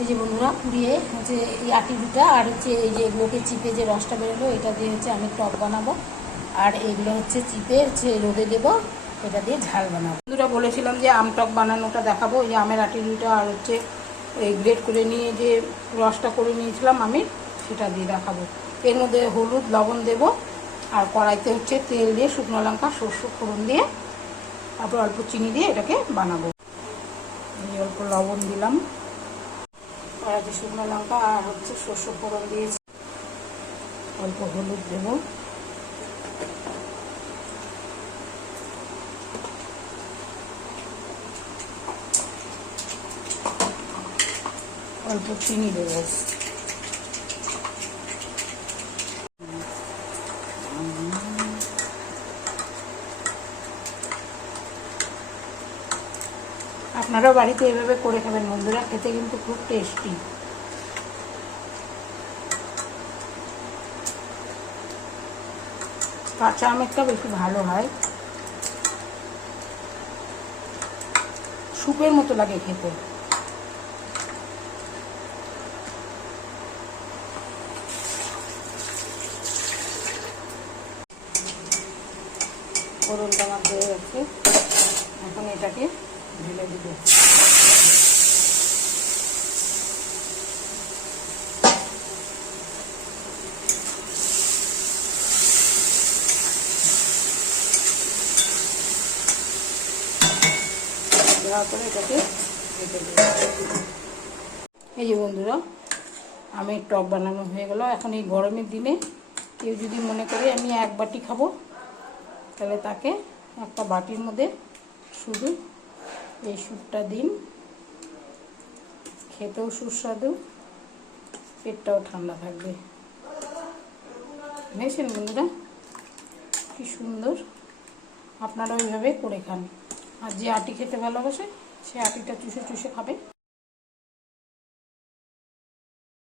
এই যে বন্ধুরা, পুড়িয়ে হচ্ছে এই আটি দুটা আর হচ্ছে এই যে এগুলোকে চিপে যে রসটা বেরোলো, এটা দিয়ে হচ্ছে আমি টক বানাবো। আর এগুলো হচ্ছে চিপে হচ্ছে রোদে দেবো, এটা দিয়ে ঝাল বানাবো। বন্ধুরা, বলেছিলাম যে আম টক বানানোটা দেখাবো, এই আমের আটি দুটা আর হচ্ছে এই গ্রেট করে নিয়ে যে রসটা করে নিয়েছিলাম আমি, সেটা দিয়ে দেখাবো। এর মধ্যে হলুদ, লবণ দেবো, আর কড়াইতে হচ্ছে তেল দিয়ে শুকনো লঙ্কা, সর্ষে ফোড়ন দিয়ে, তারপর অল্প চিনি দিয়ে এটাকে বানাবো। অল্প লবণ দিলাম। কড়াইতে শুকনো লঙ্কা আর হচ্ছে শস্য ফোড়ন দিয়েছি। অল্প হলুদ দেব। অল্প চিনি দেবো। আপনারা বাড়িতে এভাবে করে খাবেন বন্ধুরা, খেতে কিন্তু খুব টেস্টি কাঁচা আমেরটা বেশি ভালো হয়। স্যুপের মতো লাগে খেতে। ফোড়নটা আমার হয়ে গেছে। এখন এটাকে এই যে বন্ধুরা, আমি টক বানানো হয়ে গেল। এখন এই গরমের দিনে কেউ যদি মনে করে আমি এক বাটি খাব, তাহলে তাকে একটা বাটির মধ্যে শুধু এই স্যুপটা দিন। খেতেও সুস্বাদু, পেটটাও ঠান্ডা থাকবে। বুঝেছেন বন্ধুরা? কি সুন্দর। আপনারা ওইভাবে করে খান। আর যে আটি খেতে ভালোবাসে, সে আটিটা চুষে চুষে খাবে।